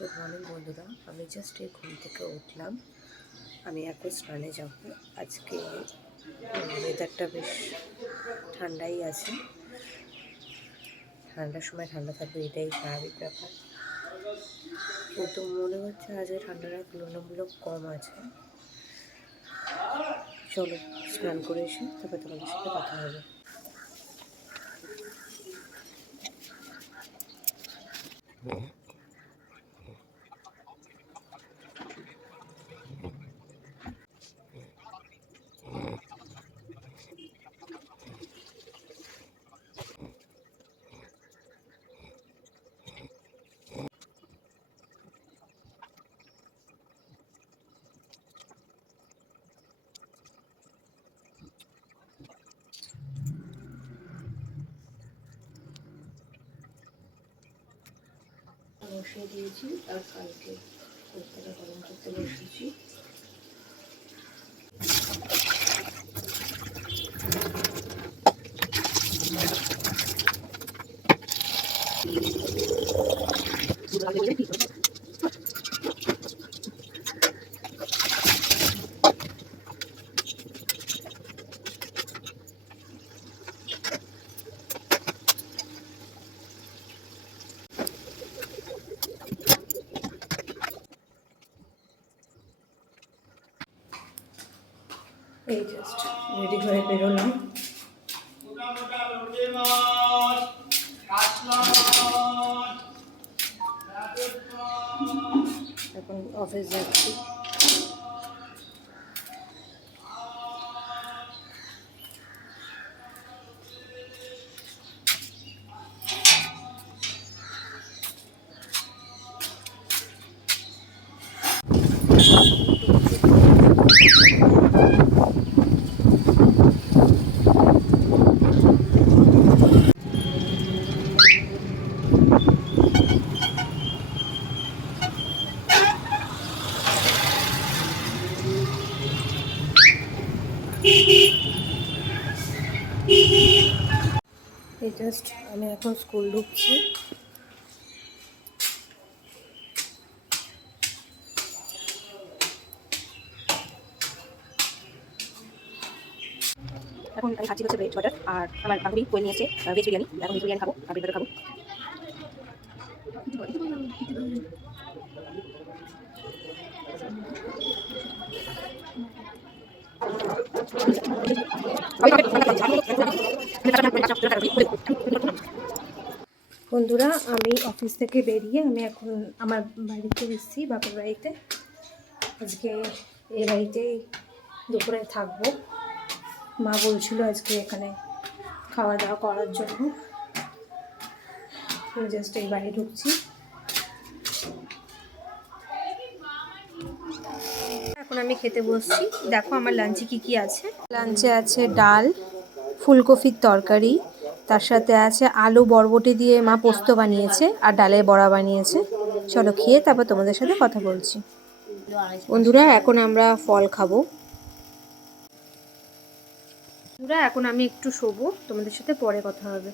Good morning বন্ধুরা, আমি just এই ঘুম থেকে উঠলাম। আমি এখন স্নানে যাব। আজকে ওয়েদারটা বেশ ঠান্ডাই আছে, ঠান্ডার সময় ঠান্ডা থাকবে এটাই স্বাভাবিক ব্যাপার, কিন্তু মনে হচ্ছে আজকে ঠান্ডাটা তুলনামূলক কম আছে। চলো স্নান করে এসে তারপর তোমাদের সাথে কথা হবে। বসিয়ে দিয়েছি আর কালকে কোপ্তাটা গরম করতে বসিয়েছি। এই জাস্ট রেডি হয়ে বেরোলাম। এখন অফিস যাচ্ছি। এই জাস্ট আমি এখন স্কুল ঢুকছি। এখন আমি খাচ্ছি হচ্ছে ভেজ বাটার, আর আমার বান্ধবী করে নিয়েছে ভেজ বিরিয়ানি। এখন ভেজ বিরিয়ানি খাবো আর ভেজ বাটার খাবো। বন্ধুরা, আমি অফিস থেকে বেরিয়ে আমি এখন আমার বাড়িতে এসেছি, বাপের বাড়িতে। আজকে এই বাড়িতেই দুপুরে থাকবো। মা বলছিল আজকে এখানে খাওয়া দাওয়া করার জন্য। জাস্ট এই বাড়ি ঢুকছি। এখন আমি খেতে বসছি। দেখো আমার লাঞ্চে কি আছে। লাঞ্চে আছে ডাল, ফুলকপির তরকারি, তার সাথে আছে আলু বরবটি দিয়ে মা পোস্ত বানিয়েছে, আর ডালের বড়া বানিয়েছে। চলো খেয়ে তারপর তোমাদের সাথে কথা বলছি। বন্ধুরা, এখন আমরা ফল খাবো। বন্ধুরা, এখন আমি একটু শোবো, তোমাদের সাথে পরে কথা হবে।